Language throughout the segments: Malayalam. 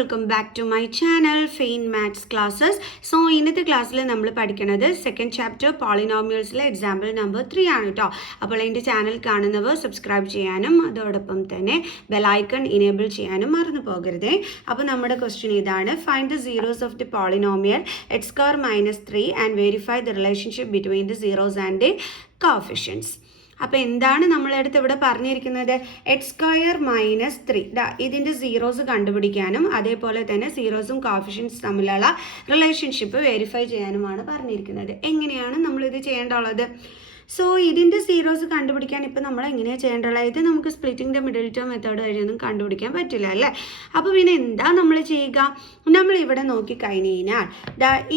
Welcome back to my channel fine maths classes. So ഇന്നത്തെ ക്ലാസ്സിൽ നമ്മൾ പഠിക്കുന്നത് സെക്കൻഡ് ചാപ്റ്റർ പോളിനോമിയൽസിലെ എക്സാമ്പിൾ നമ്പർ 3 ആണ് കേട്ടോ. അപ്പോൾ എൻ്റെ ചാനൽ കാണുന്നവർ സബ്സ്ക്രൈബ് ചെയ്യാനും അതോടൊപ്പം തന്നെ ബെലൈക്കൺ ഇനേബിൾ ചെയ്യാനും മറന്നു പോകരുതേ. അപ്പോൾ നമ്മുടെ ക്വസ്റ്റ്യൻ ഇതാണ്: find the zeros of the polynomial X square minus 3 and verify the relationship between the zeros and the coefficients. അപ്പോൾ എന്താണ് നമ്മളടുത്ത് ഇവിടെ പറഞ്ഞിരിക്കുന്നത്? എക്സ് സ്ക്വയർ മൈനസ് 3 ഇതിൻ്റെ സീറോസ് കണ്ടുപിടിക്കാനും അതേപോലെ തന്നെ സീറോസും കോഫിഷ്യൻസ് തമ്മിലുള്ള റിലേഷൻഷിപ്പ് വെരിഫൈ ചെയ്യാനുമാണ് പറഞ്ഞിരിക്കുന്നത്. എങ്ങനെയാണ് നമ്മളിത് ചെയ്യേണ്ടുള്ളത്? സോ ഇതിൻ്റെ സീറോസ് കണ്ടുപിടിക്കാൻ ഇപ്പോൾ നമ്മൾ എങ്ങനെയാണ് ചെയ്യേണ്ടുള്ളത്? ഇത് നമുക്ക് splitting the middle term method വഴിയൊന്നും കണ്ടുപിടിക്കാൻ പറ്റില്ല അല്ലേ. അപ്പോൾ പിന്നെ എന്താ നമ്മൾ ചെയ്യുക? നമ്മളിവിടെ നോക്കിക്കഴിഞ്ഞ് കഴിഞ്ഞാൽ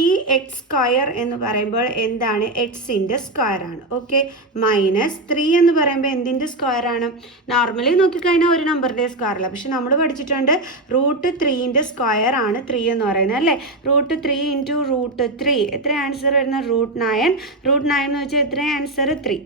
ഈ എക്സ് സ്ക്വയർ എന്ന് പറയുമ്പോൾ എന്താണ്? എക്സിൻ്റെ സ്ക്വയർ ആണ്. ഓക്കെ, മൈനസ് 3 എന്ന് പറയുമ്പോൾ എന്തിൻ്റെ സ്ക്വയർ ആണ്? നോർമലി നോക്കിക്കഴിഞ്ഞാൽ ഒരു നമ്പറിൻ്റെ സ്ക്വയർ അല്ല, പക്ഷെ നമ്മൾ പഠിച്ചിട്ടുണ്ട് √3ൻ്റെ സ്ക്വയർ ആണ് 3 എന്ന് പറയുന്നത് അല്ലേ. √3 ഇൻറ്റു √3 എത്ര ആൻസർ വരുന്നത്? √9. √9 എന്ന് വെച്ചാൽ എത്ര ആൻസർ? 3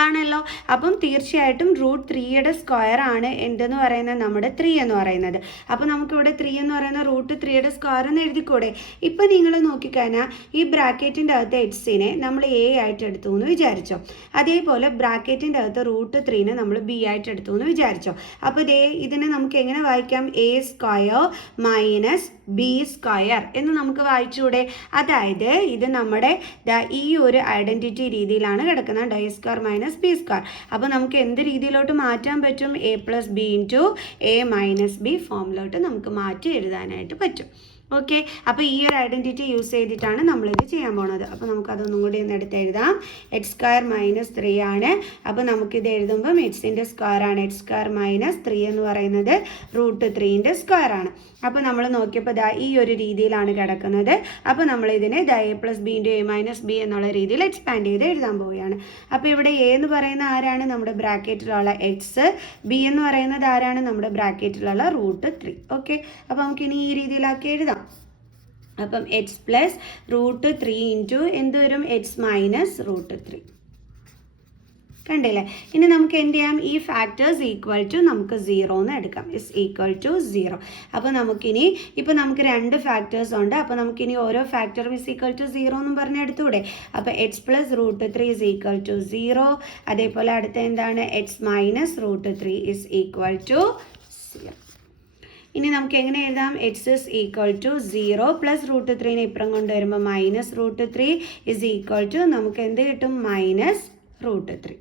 ആണല്ലോ. അപ്പം തീർച്ചയായിട്ടും √3യുടെ സ്ക്വയർ ആണ് എന്തെന്ന് പറയുന്നത്? നമ്മുടെ 3 എന്ന് പറയുന്നത്. അപ്പോൾ നമുക്കിവിടെ 3 എന്ന് പറയുന്ന √3യുടെ സ്ക്വയർ എന്ന് എഴുതിക്കൂടെ? ഇപ്പം നിങ്ങൾ നോക്കിക്കഴിഞ്ഞാൽ ഈ ബ്രാക്കറ്റിൻ്റെ അകത്ത് എക്സിനെ നമ്മൾ എ ആയിട്ട് എടുത്തു എന്ന് വിചാരിച്ചോ. അതേപോലെ ബ്രാക്കറ്റിൻ്റെ അകത്ത് √3നെ നമ്മൾ ബി ആയിട്ട് എടുത്തു എന്ന് വിചാരിച്ചോ. അപ്പോൾ ഇതിനെ നമുക്ക് എങ്ങനെ വായിക്കാം? A square minus B square എന്ന് നമുക്ക് വായിച്ചൂടെ? അതായത് ഇത് നമ്മുടെ ഈ ഒരു ഐഡൻറ്റിറ്റി രീതിയിലാണ് കിടക്കുന്നത്, ഡൈ സ്ക്വയർ മൈനസ് ബി സ്ക്വയർ. അപ്പോൾ നമുക്ക് എന്ത് രീതിയിലോട്ട് മാറ്റാൻ പറ്റും? A plus B into A minus B ഫോമിലോട്ട് നമുക്ക് മാറ്റി എഴുതാനായിട്ട് പറ്റും. ഓക്കെ, അപ്പോൾ ഈ ഒരു ഐഡൻറ്റിറ്റി യൂസ് ചെയ്തിട്ടാണ് നമ്മളിത് ചെയ്യാൻ പോണത്. അപ്പോൾ നമുക്കതൊന്നും കൂടി ഒന്ന് എടുത്ത് എഴുതാം. എക്സ് സ്ക്വയർ മൈനസ് 3 ആണ്. അപ്പോൾ നമുക്കിത് എഴുതുമ്പം എക്സിൻ്റെ സ്ക്വയർ ആണ്. എക്സ് സ്ക്വയർ മൈനസ് 3 എന്ന് പറയുന്നത് √3ൻ്റെ സ്ക്വയർ ആണ്. അപ്പോൾ നമ്മൾ നോക്കിയപ്പോൾ ഈ ഒരു രീതിയിലാണ് കിടക്കുന്നത്. അപ്പോൾ നമ്മളിതിനെ A plus B into A minus B എന്നുള്ള രീതിയിൽ എക്സ്പാൻഡ് ചെയ്ത് എഴുതാൻ പോവുകയാണ്. അപ്പോൾ ഇവിടെ എ എന്ന് പറയുന്ന ആരാണ്? നമ്മുടെ ബ്രാക്കറ്റിലുള്ള എക്സ്. ബി എന്ന് പറയുന്നത് ആരാണ്? നമ്മുടെ ബ്രാക്കറ്റിലുള്ള √3. ഓക്കെ, അപ്പോൾ നമുക്കിനി ഈ രീതിയിലാക്കി എഴുതാം. അപ്പം എക്സ് പ്ലസ് √3 ഇൻറ്റു എന്ത് വരും? X minus √3. കണ്ടില്ലേ? ഇനി നമുക്ക് എന്ത് ചെയ്യാം? ഈ ഫാക്ടേഴ്സ് ഈക്വൽ ടു നമുക്ക് 0 എന്ന് എടുക്കാം. Is equal to 0. അപ്പോൾ നമുക്കിനി ഇപ്പോൾ നമുക്ക് 2 ഫാക്ടേഴ്സ് ഉണ്ട്. അപ്പോൾ നമുക്കിനി ഓരോ ഫാക്ടറും ഇസ് ഈക്വൽ ടു 0 എന്നും പറഞ്ഞ് എടുത്തൂടെ? അപ്പോൾ X plus √3 is equal to 0. അതേപോലെ അടുത്ത എന്താണ്? X minus √3 is equal to 0. ഇനി നമുക്ക് എങ്ങനെ എഴുതാം? X is equal to 0 plus √3നെ ഇപ്പുറം കൊണ്ടുവരുമ്പോൾ മൈനസ് √3 ഇസ് ഈക്വൽ ടു നമുക്ക് എന്ത് കിട്ടും? മൈനസ് √3.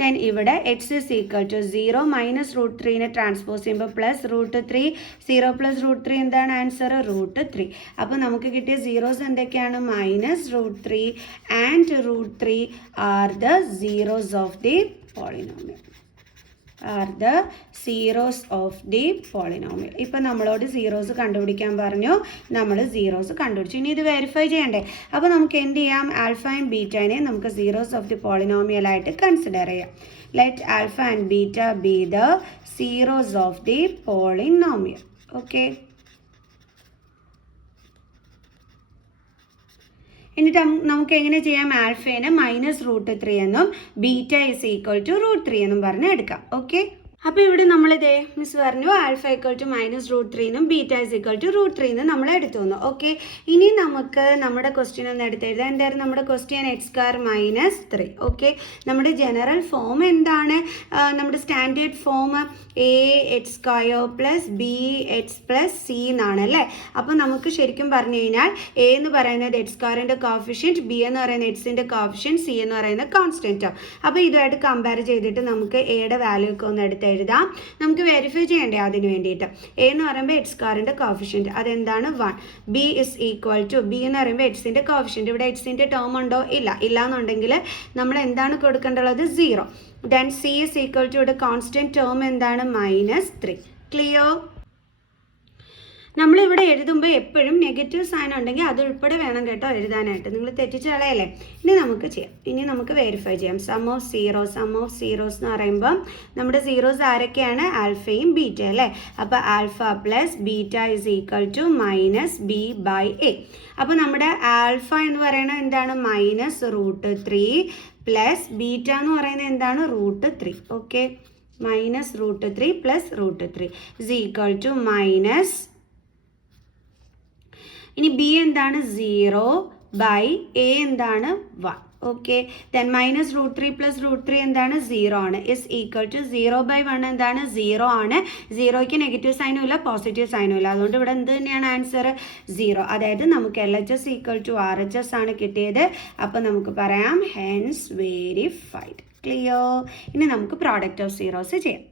ദെൻ ഇവിടെ X is equal to 0 minus √3നെ ട്രാൻസ്പോസ് ചെയ്യുമ്പോൾ പ്ലസ് √3. 0 പ്ലസ് √3 എന്താണ് ആൻസർ? √3. അപ്പോൾ നമുക്ക് കിട്ടിയ സീറോസ് എന്തൊക്കെയാണ്? Minus √3 and √3 are the zeros of the polynomial. Are the zeros of the polynomial. ഇപ്പം നമ്മളോട് സീറോസ് കണ്ടുപിടിക്കാൻ പറഞ്ഞു, നമ്മൾ സീറോസ് കണ്ടുപിടിച്ചു. ഇനി ഇത് വെരിഫൈ ചെയ്യണ്ടേ? അപ്പോൾ നമുക്ക് എന്ത് ചെയ്യാം? ആൽഫ ആൻഡ് ബീറ്റനെ നമുക്ക് സീറോസ് ഓഫ് ദി പോളിനോമിയലായിട്ട് കൺസിഡർ ചെയ്യാം. Let alpha and beta B the zeros of the polynomial. Okay, എന്നിട്ട് നമുക്ക് എങ്ങനെ ചെയ്യാം? ആൽഫേനെ മൈനസ് √3 എന്നും ബീറ്റ ഇസ് ഈക്വൽ ടു √3 എന്നും പറഞ്ഞ് എടുക്കാം. ഓക്കെ, അപ്പോൾ ഇവിടെ നമ്മളിതേ മിസ് പറഞ്ഞു ആൽഫ ഈക്വൽ ടു മൈനസ് √3 എന്നും ബീറ്റ ഇസ് ഈക്വൽ ടു √3 എന്നും നമ്മൾ എടുത്തു വന്നു. ഓക്കെ, ഇനി നമുക്ക് നമ്മുടെ ക്വസ്റ്റ്യൻ ഒന്ന് എടുത്തെഴുതാം. എന്തായിരുന്നു നമ്മുടെ question? X square minus 3. Okay, നമ്മുടെ ജനറൽ ഫോം എന്താണ്? നമ്മുടെ standard form A X square plus B X plus C എന്നാണ് അല്ലേ. അപ്പോൾ നമുക്ക് ശരിക്കും പറഞ്ഞു കഴിഞ്ഞാൽ എ എന്ന് പറയുന്നത് എക്സ് സ്ക്വയറിൻ്റെ കോഫിഷ്യൻറ്റ്, ബി എന്ന് പറയുന്നത് എക്സിൻ്റെ കോഫിഷ്യൻറ്റ്, സി എന്ന് പറയുന്നത് കോൺസ്റ്റൻറ്റ്. അപ്പോൾ ഇതുമായിട്ട് കമ്പയർ ചെയ്തിട്ട് നമുക്ക് എയുടെ വാല്യൂ ഒക്കെ ഒന്ന് എടുത്ത് എഴുതാം. നമുക്ക് വെരിഫൈ ചെയ്യണ്ടേ അതിന് വേണ്ടിയിട്ട്? എ എന്ന് പറയുമ്പോൾ എക്സ് സ്ക്വയറിൻ്റെ കോഫിഷ്യൻറ്റ് അതെന്താണ്? 1. B is equal to B എന്ന് പറയുമ്പോൾ എക്സിൻ്റെ കോഫിഷ്യൻറ്റ്. ഇവിടെ എക്സിൻ്റെ ടേം ഉണ്ടോ? ഇല്ല. ഇല്ലാന്നുണ്ടെങ്കിൽ നമ്മൾ എന്താണ് കൊടുക്കേണ്ടത്? 0. Then C is equal to ഇവിടെ കോൺസ്റ്റൻറ്റ് ടേം എന്താണ്? -3. ക്ലിയർ? നമ്മളിവിടെ എഴുതുമ്പോൾ എപ്പോഴും നെഗറ്റീവ് സൈൻ ഉണ്ടെങ്കിൽ അത് ഉൾപ്പെടെ വേണം കേട്ടോ എഴുതാനായിട്ട്. നിങ്ങൾ തെറ്റിച്ച് കളയല്ലേ. ഇനി നമുക്ക് ചെയ്യാം. ഇനി നമുക്ക് വെരിഫൈ ചെയ്യാം. സം ഓഫ് സീറോസ് എന്ന് പറയുമ്പം നമ്മുടെ സീറോസ് ആരൊക്കെയാണ്? ആൽഫയും ബീറ്റ അല്ലേ. അപ്പോൾ alpha plus beta is equal to minus B by A. അപ്പോൾ നമ്മുടെ ആൽഫ എന്ന് പറയുന്നത് എന്താണ്? മൈനസ് √3 പ്ലസ് ബീറ്റ എന്ന് പറയുന്നത് എന്താണ്? √3. Okay, minus root 3 plus root 3 is equal to minus ഇനി ബി എന്താണ് 0 ബൈ എ എന്താണ് 1. ഓക്കെ, ദെൻ മൈനസ് √3 പ്ലസ് √3 എന്താണ് 0 ആണ്, ഇസ് ഈക്വൽ ടു 0 ബൈ 1 എന്താണ് 0 ആണ്. 0യ്ക്ക് നെഗറ്റീവ് സൈനും ഇല്ല പോസിറ്റീവ് സൈനും ഇല്ല, അതുകൊണ്ട് ഇവിടെ എന്ത് തന്നെയാണ് ആൻസർ 0. അതായത് നമുക്ക് LHS ഈക്വൽ ടു RHS ആണ് കിട്ടിയത്. അപ്പോൾ നമുക്ക് പറയാം ഹെൻസ് വെരിഫൈഡ്. ക്ലിയർ? ഇനി നമുക്ക് പ്രോഡക്റ്റ് ഓഫ് സീറോസ് ചെയ്യാം.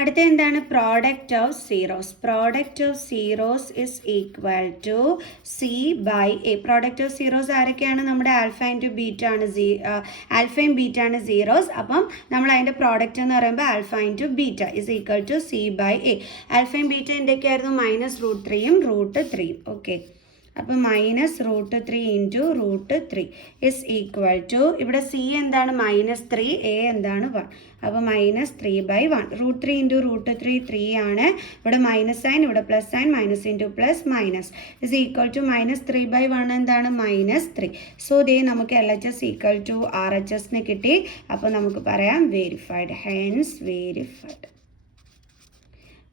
അടുത്ത എന്താണ് product of zeros. Product of zeros is equal to C by A. Product of zeros ആരൊക്കെയാണ്? നമ്മുടെ ആൽഫ ഇൻറ്റു ബീറ്റ ആണ്, ആൽഫയും ബീറ്റ ആണ് സീറോസ്. അപ്പം നമ്മൾ അതിൻ്റെ പ്രോഡക്റ്റ് എന്ന് പറയുമ്പോൾ alpha into beta is equal to C by A. ആൽഫയും ബീറ്റ എന്തൊക്കെയായിരുന്നു? മൈനസ് √3യും √3യും. ഓക്കെ, അപ്പോൾ minus √3 into √3 is equal to, ഇവിടെ സി എന്താണ് -3, എ എന്താണ് 1. അപ്പോൾ -3/1. √3 ഇൻറ്റു √3 3 ആണ്. ഇവിടെ മൈനസ് സൈൻ, ഇവിടെ plus sign, minus into plus minus is equal to -3/1 എന്താണ് -3. സോ ദേ നമുക്ക് LHS ഈക്വൽ ടു RHSന് കിട്ടി. അപ്പോൾ നമുക്ക് പറയാം വെരിഫൈഡ്, ഹെൻസ് വെരിഫൈഡ്.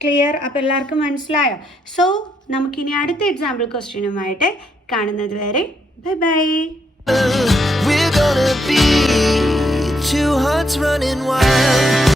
ക്ലിയർ? അപ്പോൾ എല്ലാവർക്കും മനസ്സിലായോ? സോ നമുക്കിനി അടുത്ത എക്സാമ്പിൾ ക്വസ്റ്റ്യനുമായിട്ട് കാണുന്നത് വരെ bye bye. We're gonna be two hearts running wild.